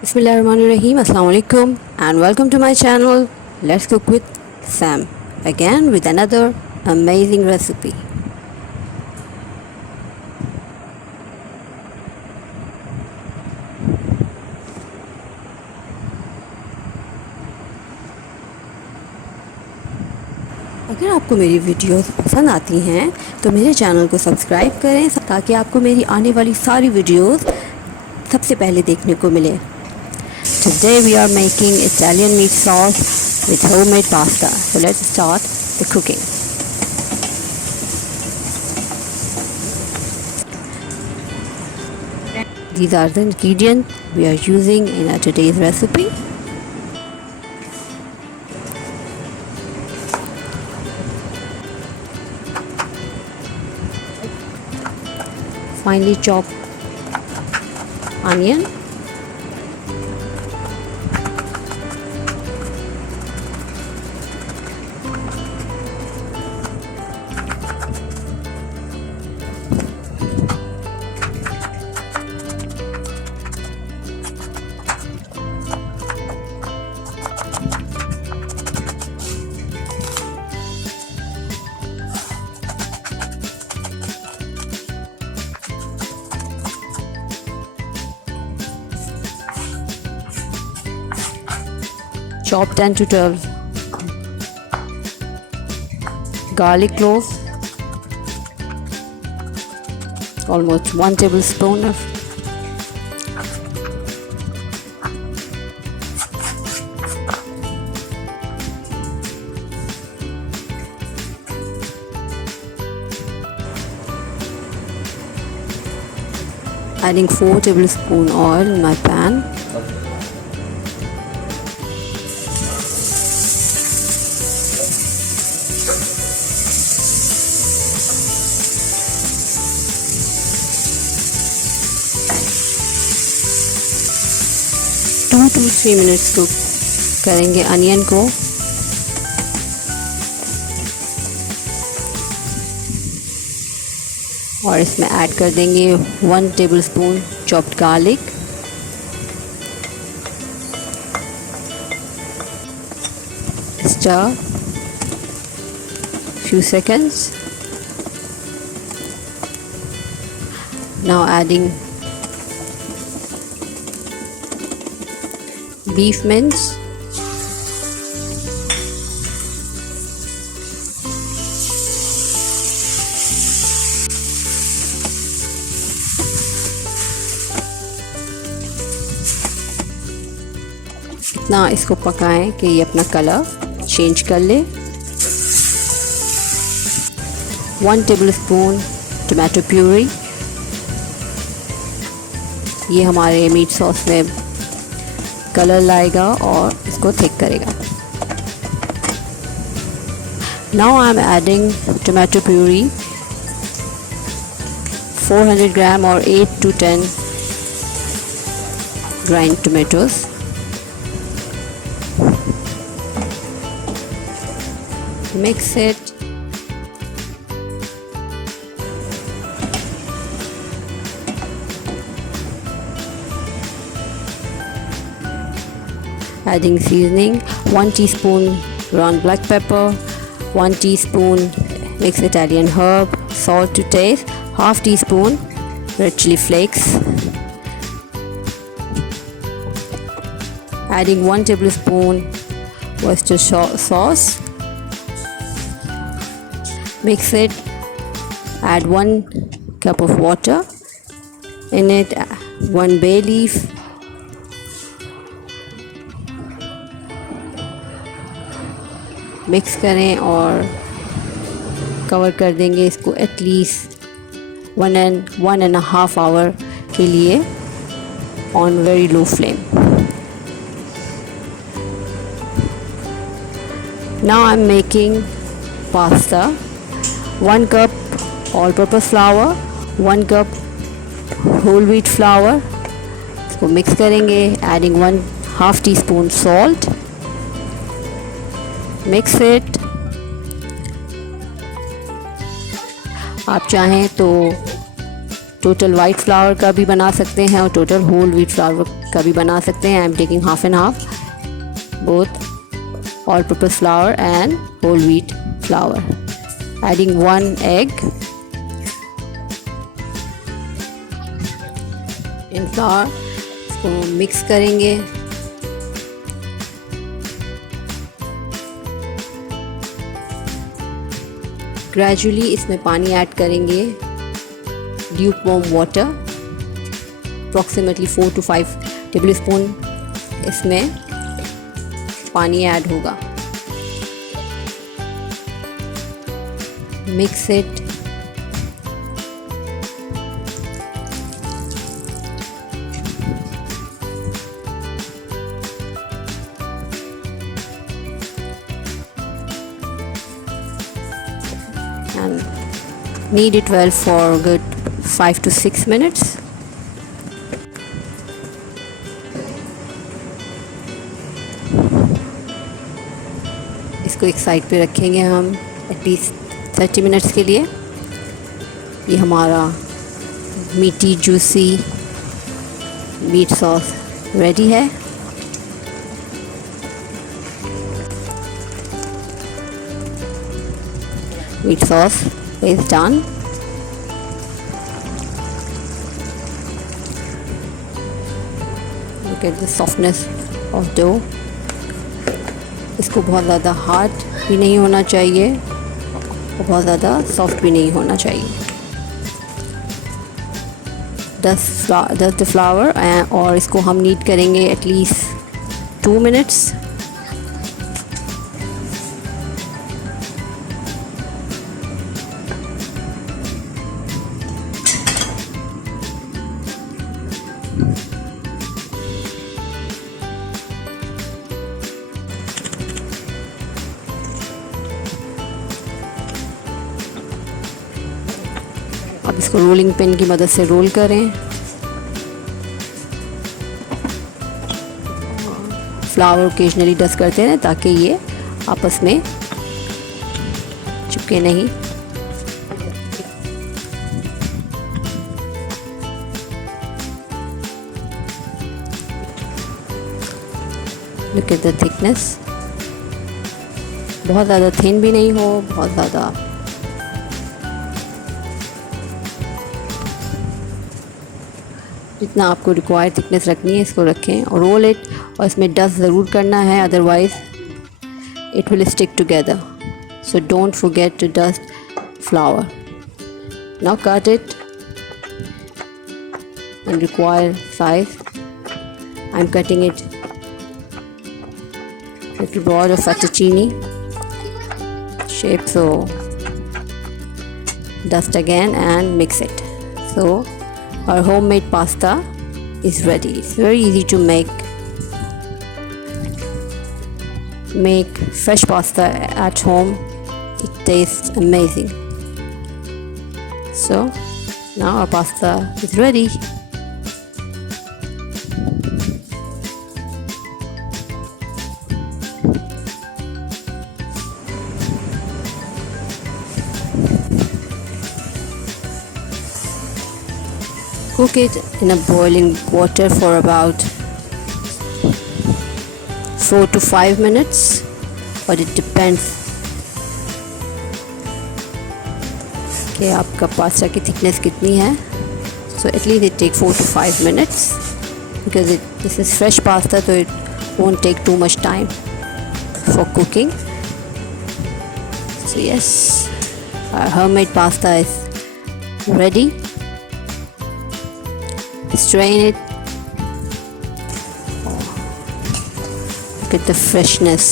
Bismillahirrahmanirrahim. Assalamu alaikum and welcome to my channel. Let's cook with Sam again with another amazing recipe. अगर आपको मेरी videos पसंद आती हैं तो मेरे चैनल को सब्सक्राइब करें ताकि आपको मेरी आने वाली सारी वीडियोस सबसे पहले देखने को मिले. Today we are making Italian meat sauce with homemade pasta. So let's start the cooking. These are the ingredients we are using in our today's recipe. Finely chopped onion, chopped 10 to 12 garlic cloves, almost 1 tablespoon of adding 4 tablespoon oil in my pan. Two 3 minutes cook करेंगे onion को. और इसमें add कर देंगे 1 tablespoon chopped garlic, stir few seconds. Now adding beef mince, इतना इसको पकाएं कि ये अपना कलर चेंज कर ले. 1 टेबलस्पून टमाटो प्यूरी, ये हमारे मीट सॉस में कलर लाएगा और इसको थिक करेगा. Now I am adding tomato puree, 400 gram or 8 to 10 grind tomatoes. Mix it. Adding seasoning, 1 teaspoon ground black pepper, 1 teaspoon mixed Italian herb, salt to taste, half teaspoon red chilli flakes. Adding 1 tablespoon Worcester sauce. Mix it. Add 1 cup of water. In it, 1 bay leaf, mix करें और cover कर देंगे इसको at least 1.5 our के लिए on very low flame. Now I am making pasta. 1 cup all purpose flour, 1 cup whole wheat flour. इसको mix करेंगे. Adding 1/2 teaspoon salt. Mix it. आप चाहें तो टोटल वाइट फ्लावर का भी बना सकते हैं और टोटल होल व्हीट फ्लावर का भी बना सकते हैं। I am taking half and half both all purpose flour and whole wheat flour. Adding 1 egg in flour, इसको मिक्स करेंगे। ग्रेजुअली इसमें पानी ऐड करेंगे, lukewarm water, approximately 4 to 5 tablespoon इसमें पानी ऐड होगा। Mix it. And knead it well for a good 5 to 6 minutes. इसको एक साइड पे रखेंगे हम एटलीस्ट 30 मिनट्स के लिए। ये हमारा मीठी जूसी मीट सॉस रेडी है। Meat sauce is done. Look at the softness of dough. इसको बहुत ज़्यादा हार्ड भी नहीं होना चाहिए और बहुत ज़्यादा सॉफ्ट भी नहीं होना चाहिए। दस द फ्लावर और इसको हम नीड करेंगे एटलीस्ट 2 मिनट्स। अब इसको रोलिंग पिन की मदद से रोल करें। फ्लावर ओकेजनली डस्ट करते हैं ताकि ये आपस में चिपके नहीं। लुक एट द थिकनेस, बहुत ज़्यादा थिन भी नहीं हो, बहुत ज़्यादा जितना आपको रिक्वायर्ड थिकनेस रखनी है इसको रखें और रोल इट। और इसमें डस्ट ज़रूर करना है, otherwise it will stick together, so don't forget to dust flour. Now cut it in required size. I am cutting it little broad of fettuccine shape, so dust again and mix it. So our homemade pasta is ready. It's very easy to make fresh pasta at home. It tastes amazing. So now our pasta is ready. Cook it in a boiling water for about 4 to 5 minutes, but it depends कि आपका pasta की thickness कितनी है. So at least it takes 4 to 5 minutes because this is fresh pasta, so it won't take too much time for cooking. So yes, our homemade pasta is ready. Strain it. Oh, look at the freshness.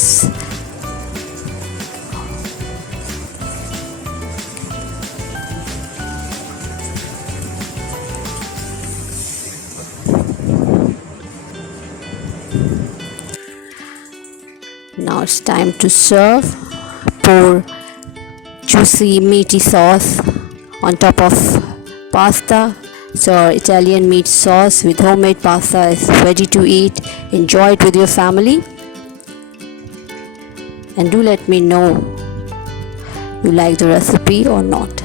Now it's time to serve. Pour juicy meaty sauce on top of pasta. So our Italian meat sauce with homemade pasta is ready to eat. Enjoy it with your family. And do let me know you like the recipe or not.